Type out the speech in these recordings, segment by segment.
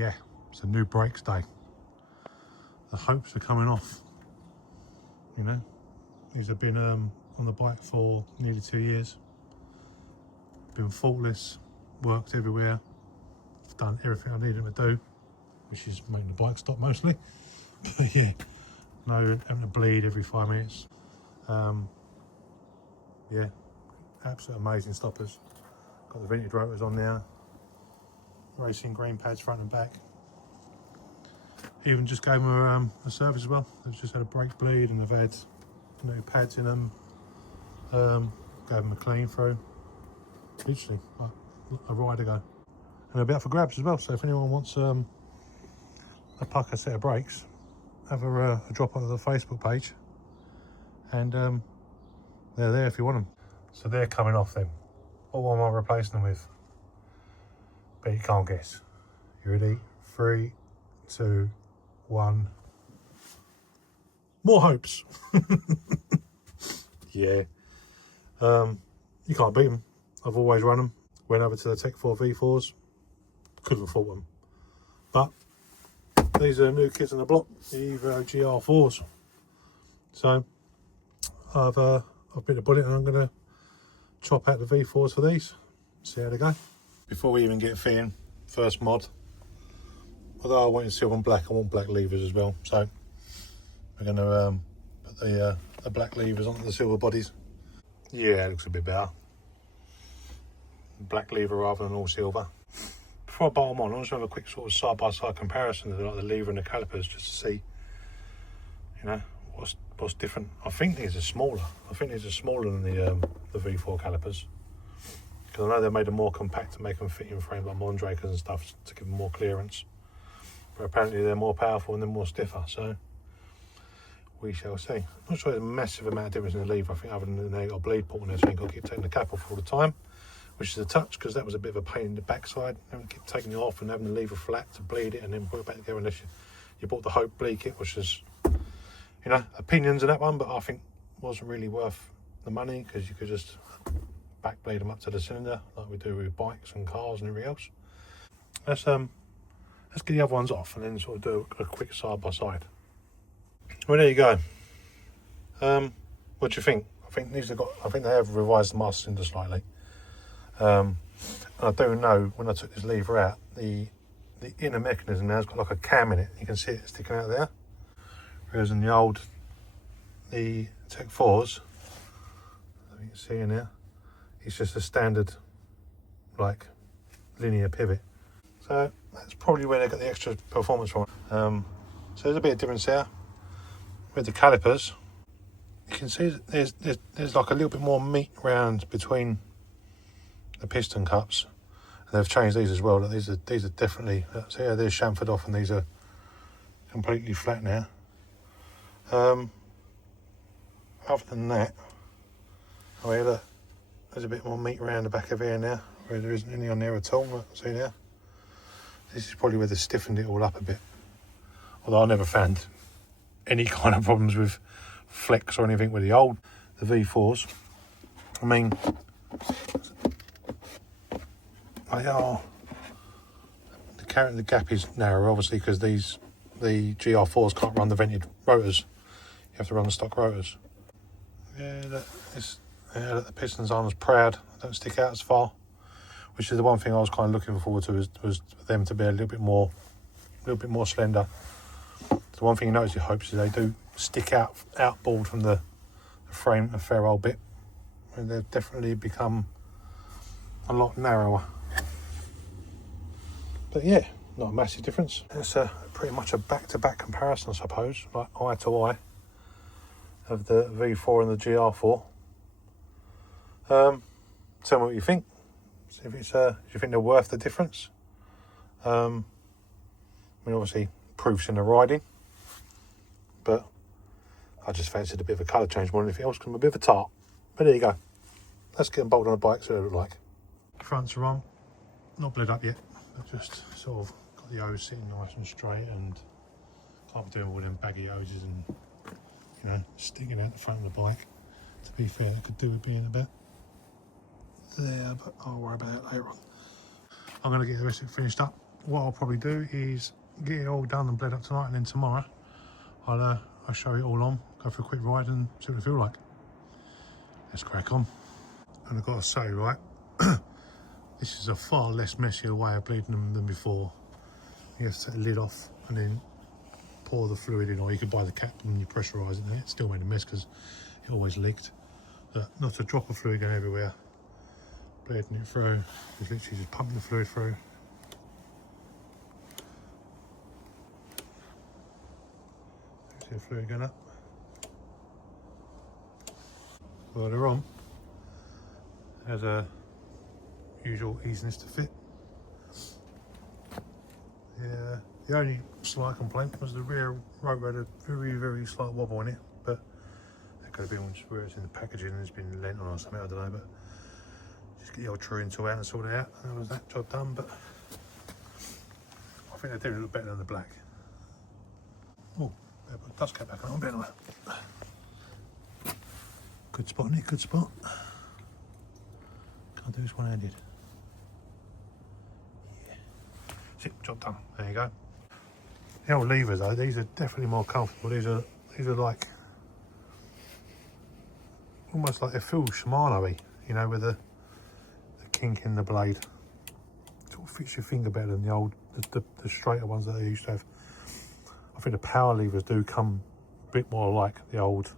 yeah, it's a new brakes day. The hopes are coming off. You know, these have been on the bike for nearly 2 years. Been faultless, worked everywhere. I've done everything I needed to do, which is making the bike stop mostly. But yeah, no having to bleed every 5 minutes. Yeah, absolute amazing stoppers. Got the vintage rotors on there. Racing green pads front and back. Even just gave them a service as well. They've just had a brake bleed and they've had new pads in them. Gave them a clean through. Literally, like a ride ago. And they'll be up for grabs as well. So if anyone wants a pucker set of brakes, have a drop onto the Facebook page. And they're there if you want them. So they're coming off then. What am I replacing them with? But you can't guess. You ready? 3, 2, 1. More hopes. Yeah. You can't beat them. I've always run them. Went over to the Tech 4 V4's. Couldn't fault them. But these are new kids on the block. The EVO GR4s. So I've bit of bullet and I'm going to chop out the V4's for these. See how they go. Before we even get fitting, first mod. Although I wanted silver and black, I want black levers as well. So we're going to put the black levers onto the silver bodies. Yeah, it looks a bit better. Black lever rather than all silver. Before I bolt them on, I just have a quick sort of side-by-side comparison of like the lever and the calipers, just to see, you know, what's different. I think these are smaller. I think these are smaller than the V4 calipers. Because I know they're made them more compact to make them fit in frame like Mondrakers and stuff to give them more clearance. But apparently they're more powerful and they're more stiffer, so we shall see. I'm not sure there's a massive amount of difference in the lever. I think other than they've got a bleed port on there, so you've got to keep taking the cap off all the time, which is a touch, because that was a bit of a pain in the backside. Having to keep taking it off and having the lever flat to bleed it and then put it back together, unless you bought the HOPE bleed kit, which is, you know, opinions on that one, but I think wasn't really worth the money, because you could just back bleed them up to the cylinder like we do with bikes and cars and everything else. Let's get the other ones off and then sort of do a quick side by side. Well, there you go. What do you think? I think they have revised the master cylinder slightly. And I do know when I took this lever out, the inner mechanism now has got like a cam in it. You can see it sticking out there. Whereas in the Tech 4's, you can see in there, it's just a standard like linear pivot. So that's probably where they got the extra performance from. So there's a bit of difference there. With the calipers, you can see that there's like a little bit more meat around between the piston cups. And they've changed these as well. These are definitely, so yeah, they're chamfered off and these are completely flat now. Other than that, oh yeah, look, there's a bit more meat around the back of here now, where there isn't any on there at all. Look, see there? This is probably where they stiffened it all up a bit. Although I never found any kind of problems with flex or anything with the V4's. I mean, the gap is narrow, obviously, because the GR4's can't run the vented rotors. You have to run the stock rotors. Yeah, the pistons aren't as proud, don't stick out as far, which is the one thing I was kind of looking forward to, was them to be a little bit more slender. The one thing you notice with HOPE's is they do stick outboard from the frame a fair old bit, and they've definitely become a lot narrower. But yeah, not a massive difference. It's pretty much a back-to-back comparison, I suppose, like eye to eye, of the V4 and the GR4. Tell me what you think. See if it's, do you think they're worth the difference? I mean, obviously, proof's in the riding, but I just fancied a bit of a colour change more than anything else, because I'm a bit of a tart. But there you go. Let's get them bolted on a bike, so what they look like. Fronts are on, not bled up yet, but just sort of got the hose sitting nice and straight, and can't be doing all them baggy hoses and, you know, sticking out the front of the bike. To be fair, it could do with being about there, but I'll worry about it later on. I'm going to get the rest of it finished up, what I'll probably do is get it all done and bled up tonight, and then tomorrow I'll show it all on, go for a quick ride and see what it feels like. Let's crack on. And I've got to say, right, this is a far less messier way of bleeding them than before. You have to take the lid off and then pour the fluid in, or you can buy the cap and you pressurise it, and it still made a mess because it always leaked. But not a drop of fluid going everywhere. Bleeding it through, just literally just pumping the fluid through. See the fluid going up. Further on, has a usual easiness to fit. Yeah, the only slight complaint was the rear rotor had a very, very slight wobble in it, but that could have been where it's in the packaging and it's been lent on or something, I don't know, but just get the old true tool out and sort it out. That was that job done, but I think they do look better than the black. Oh, better put the dust cap back on, better than that. Good spot, Nick, good spot. Can't do this one-handed. Yeah. Zip, job done. There you go. The old levers though, these are definitely more comfortable. These are like almost like they feel Shimano-y, you know, with the kink in the blade. Sort of fits your finger better than the old, the straighter ones that they used to have. I think the power levers do come a bit more like the old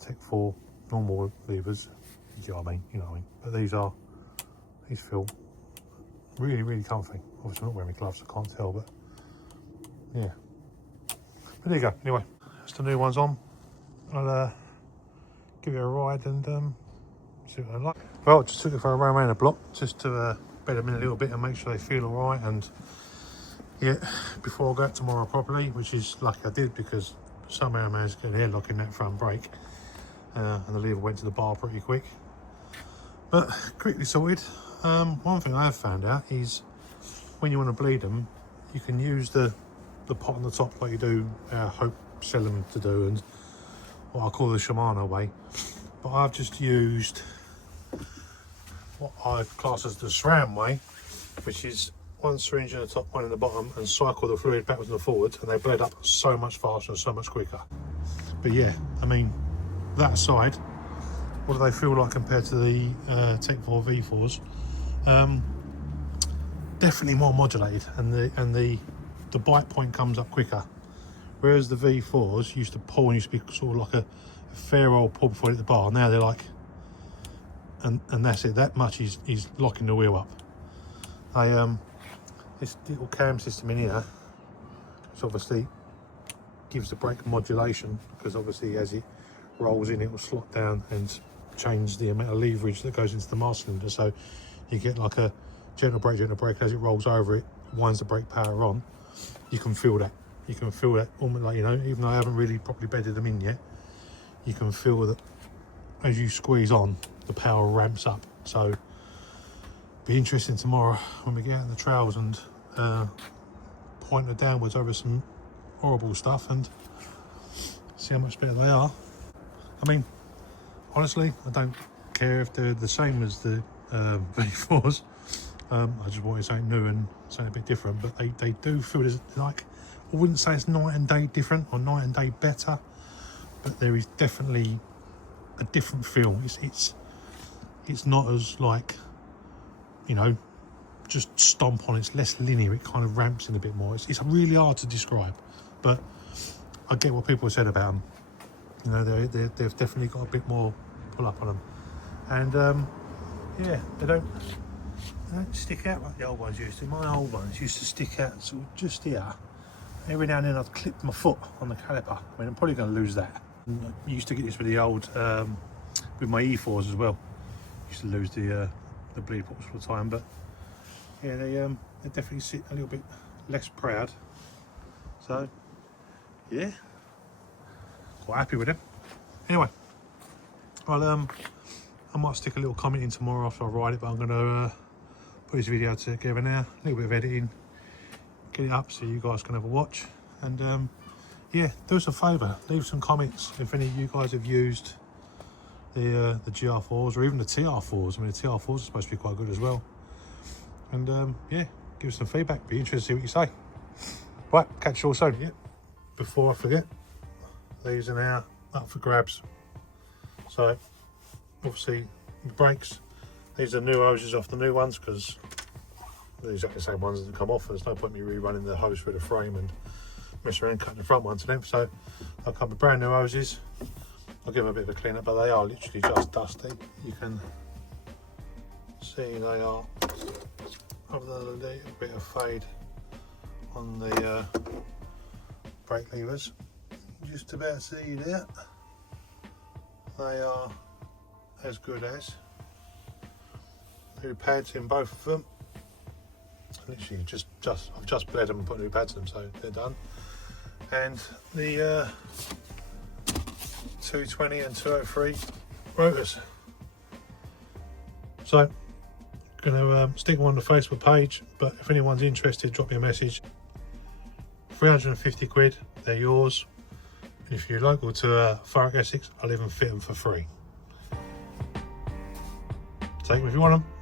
Tech 4 normal levers. You know what I mean? You know what I mean? But these feel really, really comfy. Obviously I'm not wearing gloves, I can't tell, but yeah. But there you go. Anyway, that's the new ones on. I'll give it a ride and see what I like. Well, just took it for a round around the block just to bed them in a little bit and make sure they feel all right. And yeah, before I go out tomorrow properly, which is lucky I did because somehow I managed to get an airlock in that front brake. And the lever went to the bar pretty quick, but quickly sorted. One thing I have found out is when you want to bleed them, you can use the pot on the top like you do Hope sell them to do, and what I call the Shimano way. But I've just used what I class as the SRAM way, which is one syringe in the top, one in the bottom, and cycle the fluid backwards and forwards, and they bled up so much faster and so much quicker. But yeah, I mean, that aside, what do they feel like compared to the Tech 4 V4's? Definitely more modulated, and the bite point comes up quicker. Whereas the V4's used to pull and used to be sort of like a fair old pull before it hit the bar. Now they're like, and that's it. That much is locking the wheel up. This little cam system in here, which obviously gives the brake modulation, because obviously as it rolls in, it will slot down and change the amount of leverage that goes into the master cylinder, so you get like a gentle brake. As it rolls over, it winds the brake power on. You can feel that almost like, you know, even though I haven't really properly bedded them in yet, you can feel that as you squeeze on, the power ramps up. So be interesting tomorrow when we get out in the trails and point it downwards over some horrible stuff and see how much better they are. I mean, honestly, I don't care if they're the same as the V4's. I just wanted something new and something a bit different, but they do feel as like, I wouldn't say it's night and day different or night and day better, but there is definitely a different feel. It's not as like, you know, just stomp on. It's less linear. It kind of ramps in a bit more. It's really hard to describe, but I get what people have said about them. You know, they've definitely got a bit more pull up on them, and yeah, they don't stick out like the old ones used to. My old ones used to stick out sort of just here. Every now and then I'd clip my foot on the caliper. I mean, I'm probably going to lose that. I used to get this with the old, with my E4's as well. Used to lose the bleed pops all the time, but yeah, they definitely sit a little bit less proud. So yeah, quite happy with them. Anyway, I might stick a little comment in tomorrow after I ride it, but I'm going to put this video together now. A little bit of editing, get it up so you guys can have a watch, and yeah, do us a favour, leave some comments if any of you guys have used the GR4's or even the TR4's. I mean, the TR4's are supposed to be quite good as well. And yeah, give us some feedback. Be interested to see what you say. Right, catch you all soon. Yeah. Before I forget, these are now up for grabs. So obviously the brakes, these are new hoses off the new ones, because they're exactly the same ones that come off. There's no point in me rerunning the hose through the frame and messing around cutting the front ones to them. So I'll come with brand new hoses. I'll give them a bit of a clean up, but they are literally just dusty. You can see they are, other than a little bit of fade on the brake levers, just about see that they are as good as. New pads in both of them. Literally I've just bled them and put new pads in them, so they're done. And the 220 and 203 rotors. So gonna stick them on the Facebook page, but if anyone's interested, drop me a message. 350 quid, they're yours. And if you're local to Thurrock, Essex, I'll even fit them for free. Take them if you want them.